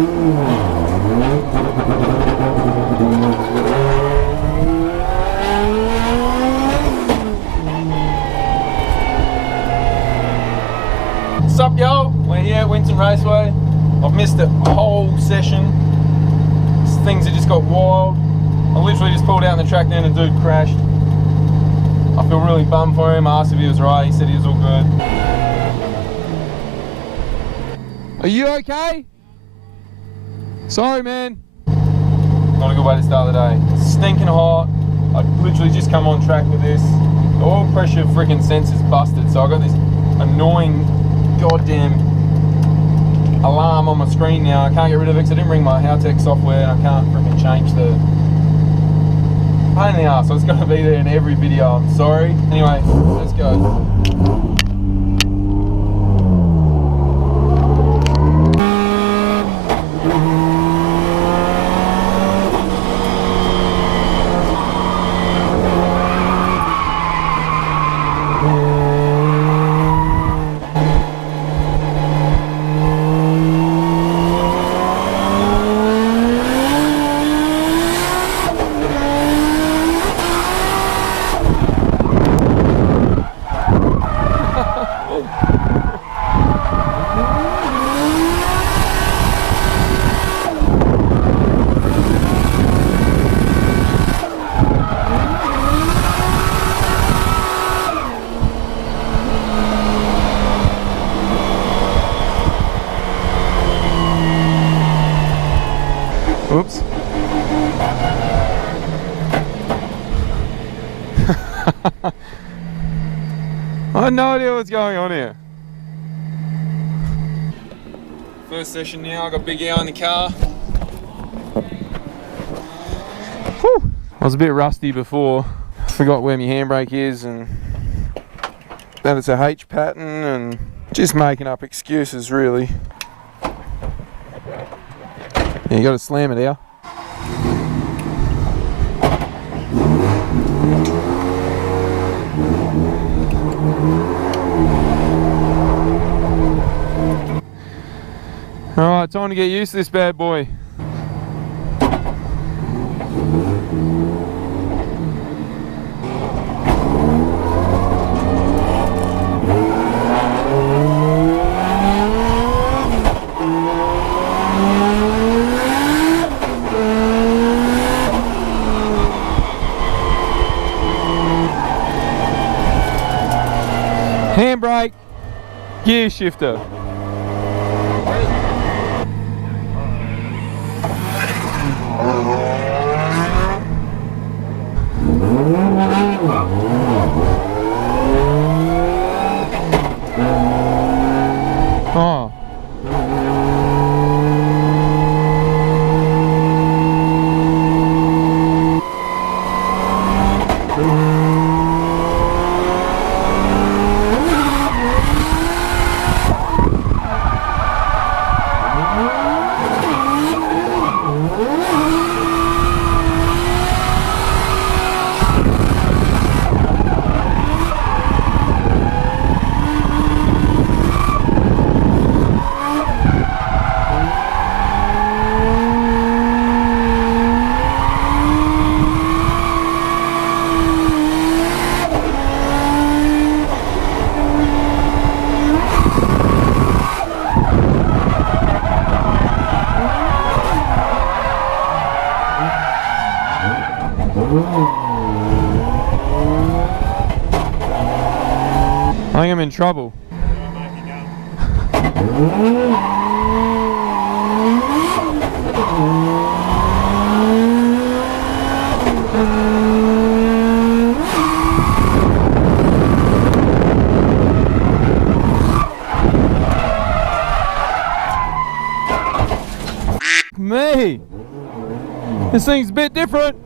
What's up, yo? We're here at Winton Raceway. I've missed a whole session. Things have just got wild. I literally just pulled out on the track then and dude crashed. I feel really bummed for him. I asked if he was right. He said he was all good. Are you okay? Sorry, man. Not a good way to start the day. It's stinking hot. I literally just come on track with this. The oil pressure freaking sensor's busted, so I got this annoying goddamn alarm on my screen now. I can't get rid of it because I didn't bring my Howtech software and I can't freaking change the pain in the ass, so it's going to be there in every video. I'm sorry. Anyway, let's go. Oops. I had no idea what's going on here. First session now, I got Big Al in the car. Whew. I was a bit rusty before. I forgot where my handbrake is and that it's a H pattern and just making up excuses really. Yeah, you got to slam it out. Alright, time to get used to this bad boy. Handbrake, gear shifter. Oh. I think I'm in trouble. Me! This thing's a bit different.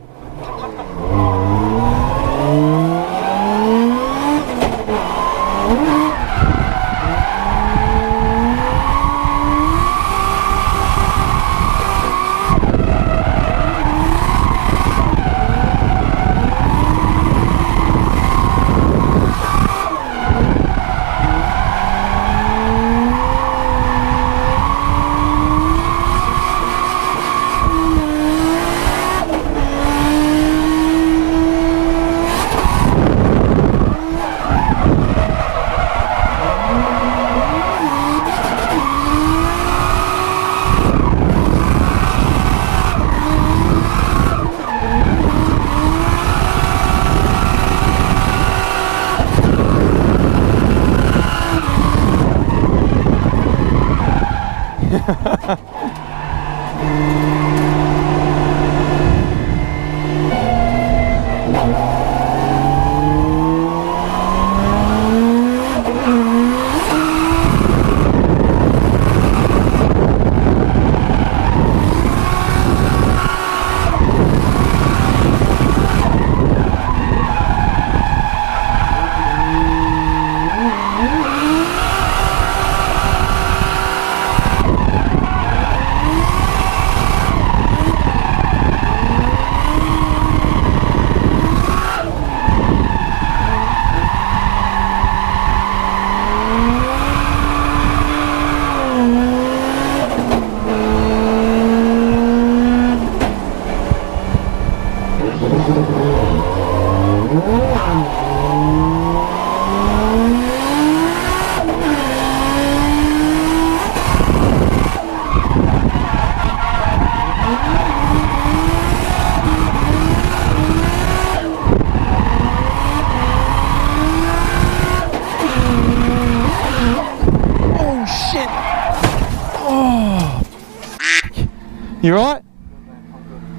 You right?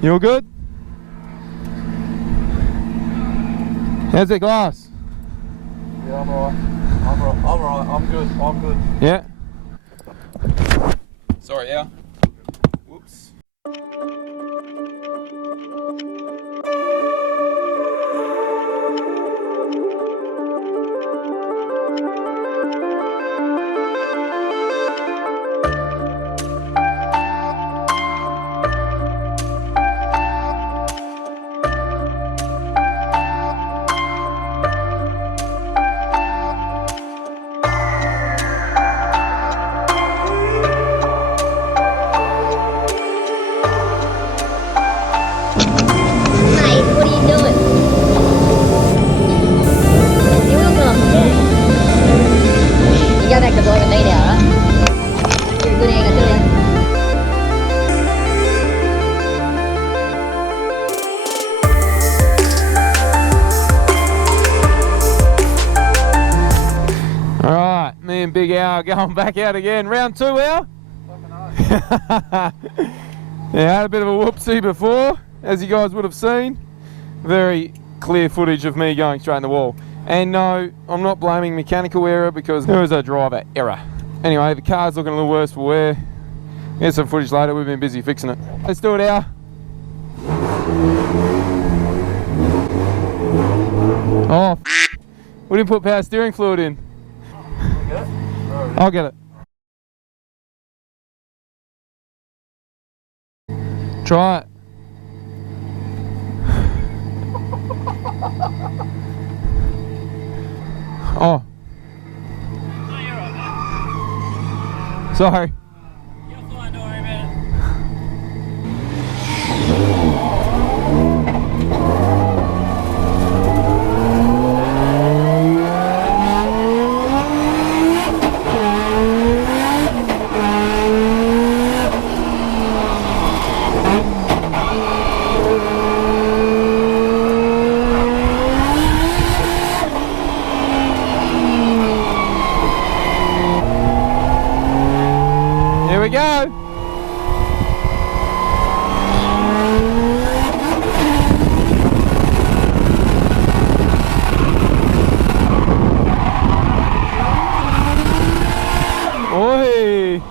You all good? How's that glass? Yeah, I'm alright. I'm alright. I'm good. I'm good. Yeah? Sorry, yeah. Whoops. Big Al going back out again. Round 2, Al? Yeah, had a bit of a whoopsie before, as you guys would have seen. Very clear footage of me going straight in the wall. And no, I'm not blaming mechanical error because there was a driver error. Anyway, the car's looking a little worse for wear. Get some footage later, we've been busy fixing it. Let's do it, Al. Oh, we didn't put power steering fluid in. I'll get it. Try it. Oh. Sorry. You're fine, don't worry about it. Here we go. Oi.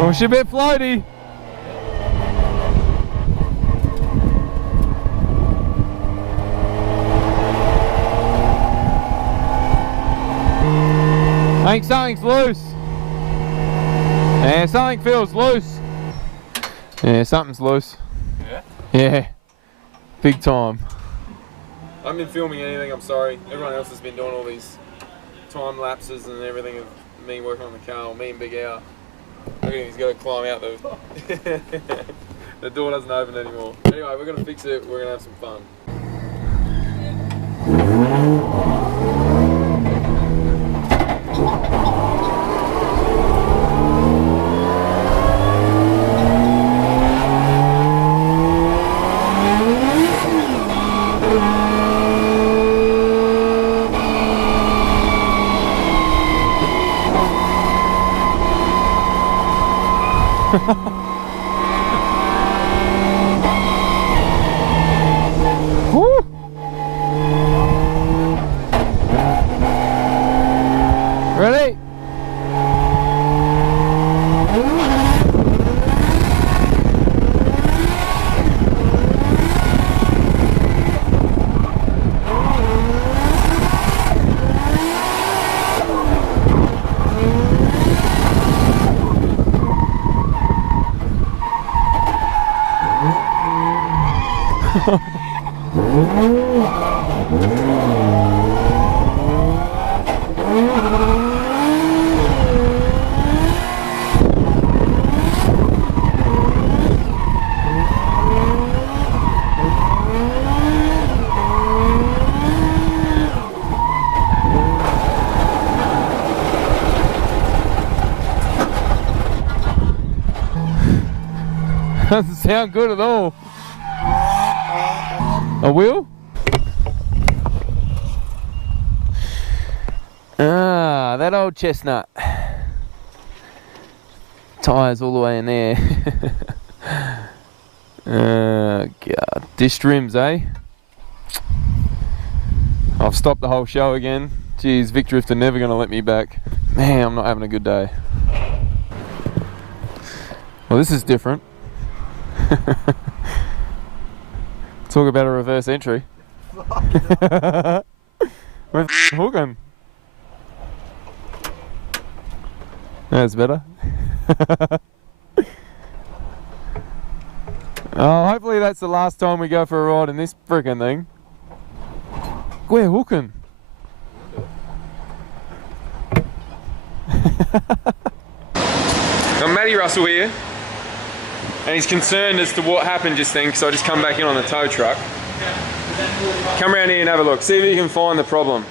Oh, she's a bit floaty. I think something's loose. Yeah, something feels loose. Yeah, something's loose. Yeah? Yeah, big time. I haven't been filming anything, I'm sorry. Everyone else has been doing all these time lapses and everything of me working on the car, or me and Big Al. Look at him, he's got to climb out the... the door doesn't open anymore. Anyway, we're going to fix it, we're going to have some fun. Woo! Ready? Doesn't sound good at all. A wheel? Ah, that old chestnut. Tyres all the way in there. God. Dished rims, eh? I've stopped the whole show again. Geez, VicDrift are never going to let me back. Man, I'm not having a good day. Well, this is different. Talk about a reverse entry. We're hooking. That's better. Oh, hopefully that's the last time we go for a ride in this frickin' thing. We're hooking. I'm Matty Russell here, and he's concerned as to what happened just then, because I just come back in on the tow truck. Come around here and have a look, see if you can find the problem.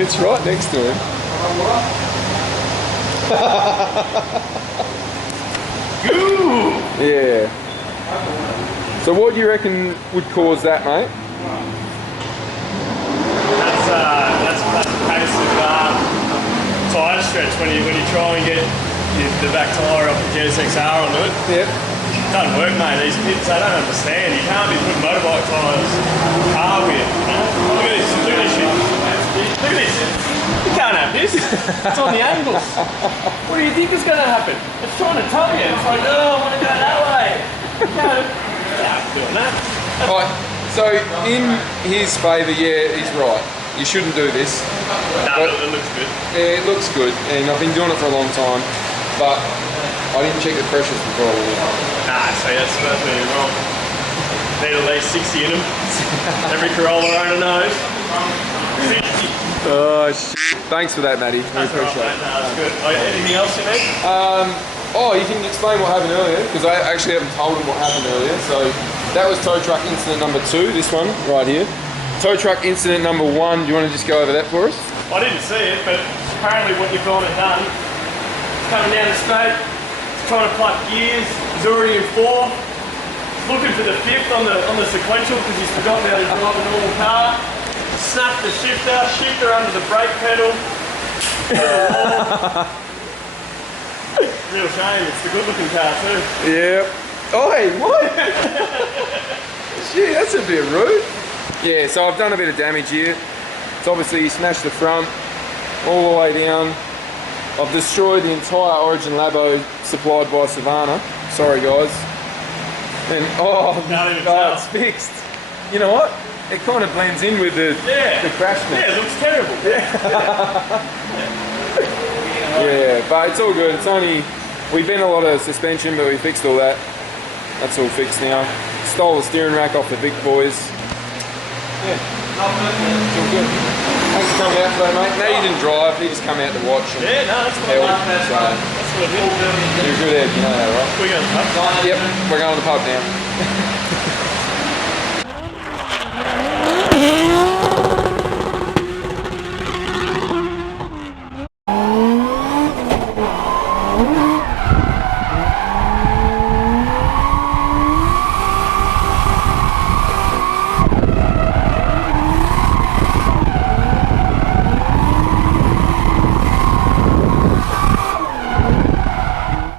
It's right next to him. Yeah. So what do you reckon would cause that, mate? That's the case of tyre stretch when you try and get the back tyre off the GSXR onto it. Yep. It doesn't work, mate. These kids, they don't understand. You can't be putting motorbike tyres car with. Look at this. Look at this shit. Look at this. You can't have this. It's on the angles. What do you think is going to happen? It's trying to tell you. It's like, oh, I want to go that way. No, doing that. Right. So in his favour, yeah, he's right. You shouldn't do this. No, it looks good. Yeah, it looks good, and I've been doing it for a long time, but I didn't check the pressures before I went in. Nah, so that's really wrong. Need at least 60 in them. Every Corolla owner knows. 60. Oh, shit. Thanks for that, Matty. I appreciate it. Nah, that's good. Anything else you need? Oh, you can explain what happened earlier, because I actually haven't told him what happened earlier. So that was tow truck incident number 2, this one right here. Tow truck incident number 1, do you want to just go over that for us? I didn't see it, but apparently what you've gone and done, it's coming down the straight, it's trying to pluck gears, he's already in 4th, looking for the 5th on the sequential because he's forgotten how to drive a normal car, snapped the shifter under the brake pedal. Real shame, it's the good looking car too. Yep. Oh, hey, what? Gee, that's a bit rude. Yeah, so I've done a bit of damage here. It's obviously smashed the front all the way down. I've destroyed the entire Origin Labo supplied by Savannah. Sorry guys. And oh, it's fixed. You know what? It kind of blends in with the crash net. Yeah, it looks terrible. Yeah, but it's all good. It's only, we bent a lot of suspension, but we fixed all that. That's all fixed now. Stole the steering rack off the Vic boys. Yeah, it's all good. Thanks for coming out today, mate. No, you didn't drive, you just come out to watch. And yeah, no, that's what I like. That's what I did. You're a good egg, you know that, right? We're going to the pub. Yep, we're going to the pub now.